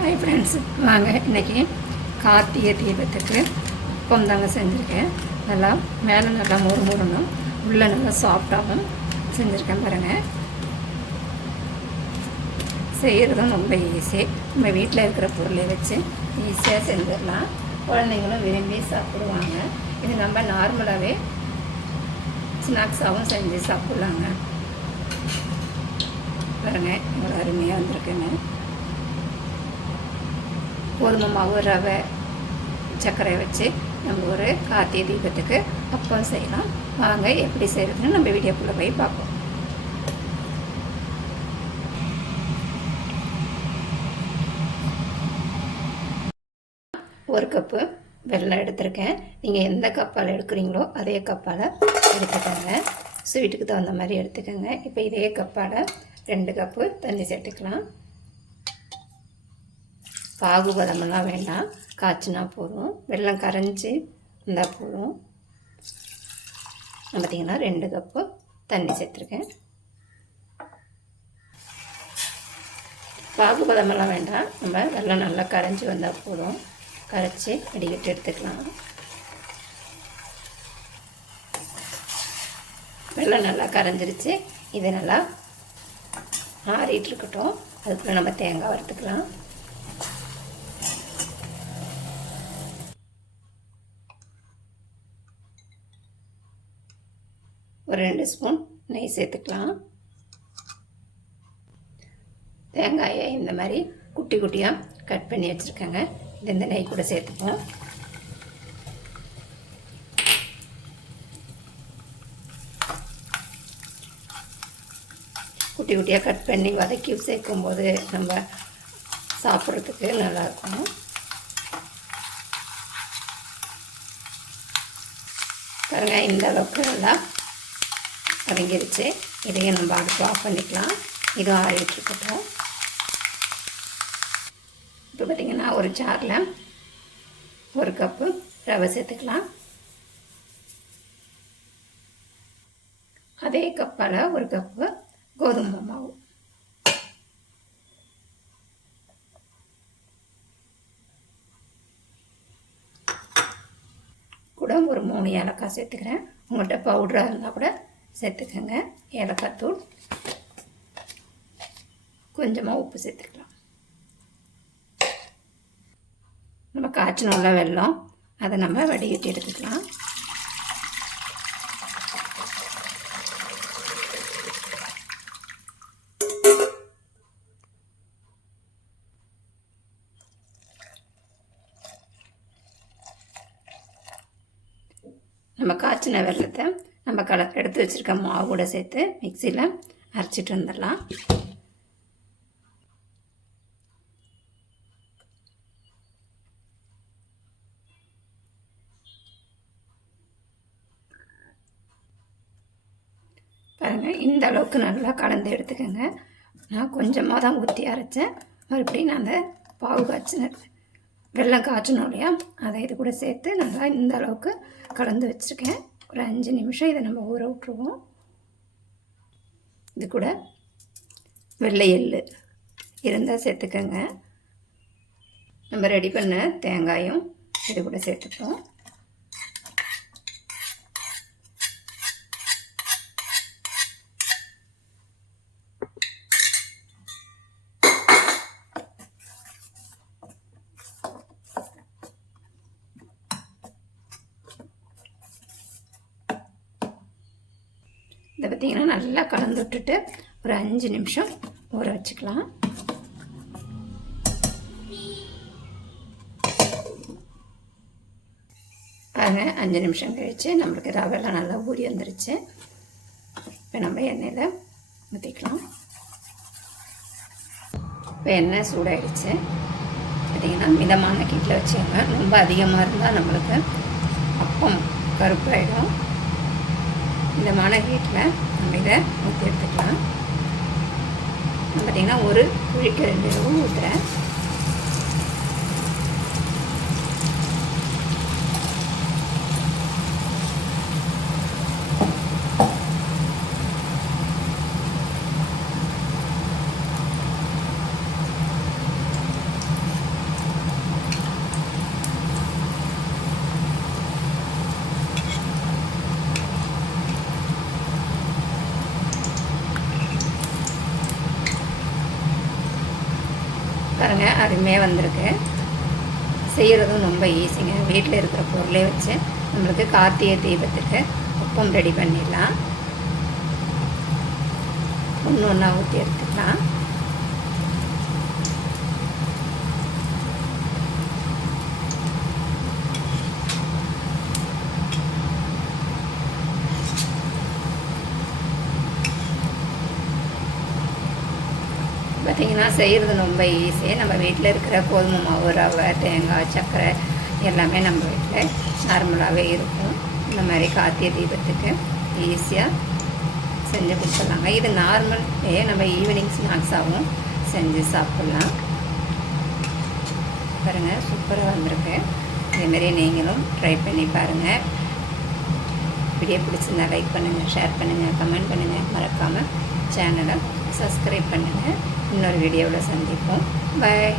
Hi friends வாங்க இன்றைக்கி கார்த்திகை தீபத்துக்கு அப்பம் தாங்க செஞ்சுருக்கேன். நல்லா மேலே நல்லா மொறு மொறுணும் உள்ளே நல்லா சாஃப்டாகவும் செஞ்சுருக்கேன் பாருங்கள் செய்கிறதும் ரொம்ப ஈஸி நம்ம வீட்டில் இருக்கிற பொருளை வச்சு ஈஸியாக செஞ்சிடலாம். குழந்தைங்களும் விரும்பி சாப்பிடுவாங்க. இது நம்ம நார்மலாகவே ஸ்நாக்ஸாகவும் செஞ்சு சாப்பிட்லாங்க. பாருங்கள் இவ்வளோ அருமையாக வந்திருக்குங்க கோதுமை மாவு ரவை சர்க்கரை வச்சு நம்ம ஒரு கார்த்திகை தீபத்துக்கு அப்பம் செய்யலாம். வாங்க எப்படி செய்கிறதுன்னு நம்ம வீடியோக்குள்ளே போய் பார்ப்போம். ஒரு கப்பு வெள்ளம் எடுத்திருக்கேன். நீங்கள் எந்த கப்பால் எடுக்கிறீங்களோ அதே கப்பால் எடுத்துக்கோங்க. ஸ்வீட்டுக்கு தகுந்த மாதிரி எடுத்துக்கோங்க. இப்போ இதே கப்பால் ரெண்டு கப்பு தண்ணி சேர்த்துக்கலாம். பாகுபதமெல்லாம் வேண்டாம். காய்ச்சினா போதும். வெள்ளம் கரைஞ்சி இருந்தால் போதும். பார்த்தீங்கன்னா ரெண்டு கப்பு தண்ணி சேர்த்துருக்கேன். பாகு பதமெல்லாம் வேண்டாம். நம்ம வெள்ளம் நல்லா கரைஞ்சி வந்தால் போதும். கரைச்சி வடிகட்டி எடுத்துக்கலாம். வெள்ளம் நல்லா கரைஞ்சிருச்சு. இது நல்லா ஆறிட்டு இருக்கட்டும். அதுக்குள்ளே நம்ம தேங்காய் வறுத்துக்கலாம். ஒரு ரெண்டு ஸ்பூன் நெய் சேர்த்துக்கலாம். தேங்காயை இந்த மாதிரி குட்டி குட்டியாக கட் பண்ணி வச்சுருக்கேங்க. இது இந்த நெய் கூட சேர்த்துப்போம். குட்டி குட்டியாக கட் பண்ணி வதக்கி சேர்க்கும்போது நம்ம சாப்பிட்றதுக்கு நல்லாயிருக்கும். பாருங்க இந்த அளவுக்கு நல்லா வதங்கிருச்சு இதையும் நம்ம அடுப்பு ஆஃப் பண்ணிக்கலாம். இதுவும் ஆறிட்டுருக்கட்டும் இப்போ பார்த்திங்கன்னா ஒரு ஜாரில் ஒரு கப்பு ரவை சேர்த்துக்கலாம். அதே கப்பால் ஒரு கப்பு கோதுமை மாவு. கூட ஒரு மூணு ஏலக்காய் சேர்த்துக்கிறேன். உங்கள்கிட்ட பவுடராக இருந்தால் கூட சேர்த்துக்கோங்க. ஏலக்காய் தூள். கொஞ்சமாக உப்பு சேர்த்துக்கலாம். நம்ம காய்ச்சணுள்ள வெல்லம். அதை நம்ம வடிகட்டி எடுத்துக்கலாம். நம்ம காய்ச்சின வெள்ளத்தை நம்ம கல எடுத்து வச்சுருக்க மாவு கூட சேர்த்து மிக்சியில் அரைச்சிட்டு வந்துடலாம். பாருங்கள் இந்த அளவுக்கு நல்லா கலந்து எடுத்துக்கோங்க. நான் கொஞ்சமாக தான் ஊற்றி அரைச்சேன். மறுபடியும் நான் அந்த பாவு காய்ச்சின வெள்ளம் காய்ச்சணும் இல்லையா? அதை இது கூட சேர்த்து நல்லா இந்த அளவுக்கு கலந்து வச்சுருக்கேன். ஒரு அஞ்சு நிமிஷம் இதை நம்ம ஊற விட்ருவோம் இது கூட வெள்ளை எள்ளு இருந்தால் சேர்த்துக்கோங்க. நம்ம ரெடி பண்ண தேங்காயும் இது கூட சேர்த்துப்போம். இதை பார்த்திங்கன்னா நல்லா கலந்து விட்டுட்டு ஒரு அஞ்சு நிமிஷம் ஊற வச்சுக்கலாம். பாருங்க அஞ்சு நிமிஷம் கழித்து நம்மளுக்கு ரவெல்லாம் நல்லா ஊறி வந்துருச்சு. இப்போ நம்ம எண்ணெயில் ஊற்றிக்கலாம் இப்போ எண்ணெய் சூடாயிடுச்சு. பார்த்திங்கன்னா மிதமான கீட்டில் வச்சுக்கோங்க. ரொம்ப அதிகமாக இருந்தால் நம்மளுக்கு அப்பம் கருப்பாயிடும். இந்த மன ஹீட்டில் நம்ம இதை ஊற்றி எடுத்துக்கலாம். பார்த்திங்கன்னா ஒரு குழிக்கு ரெண்டு ஊற்றுறேன். பாருங்கள் அதுவுமே வந்திருக்கு. செய்கிறதும் ரொம்ப ஈஸிங்க வீட்டில் இருக்கிற பொருளே வச்சு நம்மளுக்கு கார்த்திகை தீபத்துக்கு உப்பம் ரெடி பண்ணிடலாம். ஒன்று ஒன்றா ஊற்றி எடுத்துக்கலாம். பார்த்திங்கன்னா செய்கிறது ரொம்ப ஈஸி நம்ம வீட்டில் இருக்கிற கோதுமை மாவு ரவை தேங்காய் சர்க்கரை எல்லாமே நம்ம வீட்டில் நார்மலாகவே இருக்கும். இந்த மாதிரி கார்த்திகை தீபத்துக்கு ஈஸியாக செஞ்சு கொடுத்துடலாங்க. இது நார்மல் டே நம்ம ஈவினிங் ஸ்நாக்ஸாகவும் செஞ்சு சாப்பிட்லாம். பாருங்கள் சூப்பராக வந்திருக்கு. இதேமாரி நீங்களும் ட்ரை பண்ணி பாருங்கள் வீடியோ பிடிச்சிருந்தா லைக் பண்ணுங்கள் ஷேர் பண்ணுங்கள் கமெண்ட் பண்ணுங்கள் மறக்காமல் சேனலை சப்ஸ்கிரைப் பண்ணுங்கள் இன்னொரு வீடியோவில் சந்திப்போம். பாய்